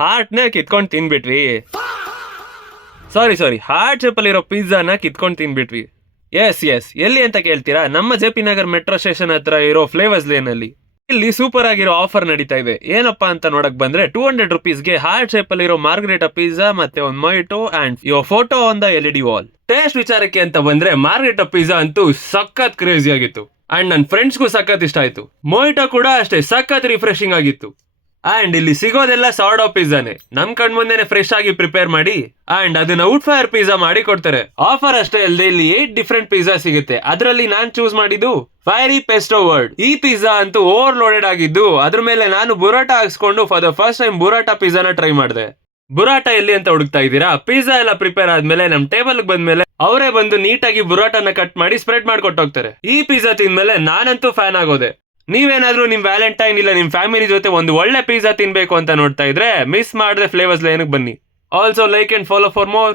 ಹಾರ್ಟ್ನೇ ಕಿತ್ಕೊಂಡು ತಿನ್ಬಿಟ್ವಿ. ಸಾರಿ ಹಾರ್ಟ್ ಶೇಪಲ್ಲಿರೋ ಪಿಜ್ಜಾನ ಕಿತ್ಕೊಂಡು ತಿನ್ಬಿಟ್ವಿ. ಎಸ್ ಎಲ್ಲಿ ಅಂತ ಕೇಳ್ತೀರಾ? ನಮ್ಮ J P Nagar metro station ಹತ್ರ ಇರೋ ಫ್ಲೇವರ್ಸ್ ಲೇನ್ ಅಲ್ಲಿ. ಇಲ್ಲಿ ಸೂಪರ್ ಆಗಿರೋ ಆಫರ್ ನಡೀತಾ ಇದೆ. ಏನಪ್ಪಾ ಅಂತ ನೋಡಕ್ ಬಂದ್ರೆ 200 rupeesಗೆ ಹಾರ್ಟ್ ಶೇಪ್ ಅಲ್ಲಿ ಇರೋ ಮಾರ್ಗರೇಟಾ ಪಿಜ್ಜಾ ಮತ್ತೆ ಒಂದು mojito and your photo on the LED wall. Taste ವಿಚಾರಕ್ಕೆ ಅಂತ ಬಂದ್ರೆ ಮಾರ್ಗರೇಟಾ ಪಿಜ್ಜಾ ಅಂತೂ ಸಖತ್ ಕ್ರೇಜಿ ಆಗಿತ್ತು ಅಂಡ್ ನನ್ನ ಫ್ರೆಂಡ್ಸ್ಗೂ ಸಖತ್ ಇಷ್ಟ ಆಯ್ತು. ಮೊಯಿಟೋ ಕೂಡ ಅಷ್ಟೇ ಸಖತ್ ರಿಫ್ರೆಶಿಂಗ್ ಆಗಿತ್ತು. ಅಂಡ್ ಇಲ್ಲಿ ಸಿಗೋದೆಲ್ಲ ಸಾರ್ಡ್ ಆಫ್ ಪಿಜ್ಜಾನೆ, ನಮ್ ಕಣ್ ಮುಂದೆನೆ ಫ್ರೆಶ್ ಆಗಿ ಪ್ರಿಪೇರ್ ಮಾಡಿ ಅಂಡ್ ಅದನ್ನ ಔಟ್ ಫೈರ್ ಪಿಜ್ಜಾ ಮಾಡಿ ಕೊಡ್ತಾರೆ. ಆಫರ್ ಅಷ್ಟೇ ಅಲ್ಲದೆ ಇಲ್ಲಿ 8 ಡಿಫ್ರೆಂಟ್ ಪಿಜ್ಜಾ ಸಿಗುತ್ತೆ. ಅದರಲ್ಲಿ ನಾನ್ ಚೂಸ್ ಮಾಡಿದ್ದು ಫೈರಿ ಪೆಸ್ಟೋ ವರ್ಡ್. ಈ ಪಿಜ್ಜಾ ಅಂತೂ ಓವರ್ ಲೋಡೆಡ್ ಆಗಿದ್ದು ಅದ್ರ ಮೇಲೆ ನಾನು ಬುರಾಟಾ ಹಾಕ್ಸ್ಕೊಂಡು for the first time burrata ಪಿಜ್ಜಾನ ಟ್ರೈ ಮಾಡಿದೆ. ಬುರಾಟಾ ಎಲ್ಲಿ ಅಂತ ಹುಡುಕ್ತಾ ಇದ್ದೀರಾ? ಪಿಜ್ಜಾ ಎಲ್ಲ ಪ್ರಿಪೇರ್ ಆದ್ಮೇಲೆ ನಮ್ ಟೇಬಲ್ ಬಂದ್ಮೇಲೆ ಅವರೇ ಬಂದು ನೀಟಾಗಿ ಬುರಾಟಾನ ಕಟ್ ಮಾಡಿ ಸ್ಪ್ರೆಡ್ ಮಾಡ್ಕೊಟ್ಟು ಹೋಗ್ತಾರೆ. ಈ ಪಿಜ್ಜಾ ತಿಂದ್ಮೇಲೆ ನಾನಂತೂ ಫ್ಯಾನ್ ಆಗೋದೆ. ನೀವೇನಾದ್ರೂ ನಿಮ್ ವ್ಯಾಲೆಂಟೈನ್ ಇಲ್ಲ ನಿಮ್ ಫ್ಯಾಮಿಲಿ ಜೊತೆ ಒಂದು ಒಳ್ಳೆ ಪಿಜ್ಜಾ ತಿನ್ಬೇಕು ಅಂತ ನೋಡ್ತಾ ಇದ್ರೆ ಮಿಸ್ ಮಾಡದೆ ಫ್ಲೇವರ್ಸ್ ಲೈನ್ಗೆ ಬನ್ನಿ. Also like and follow for more.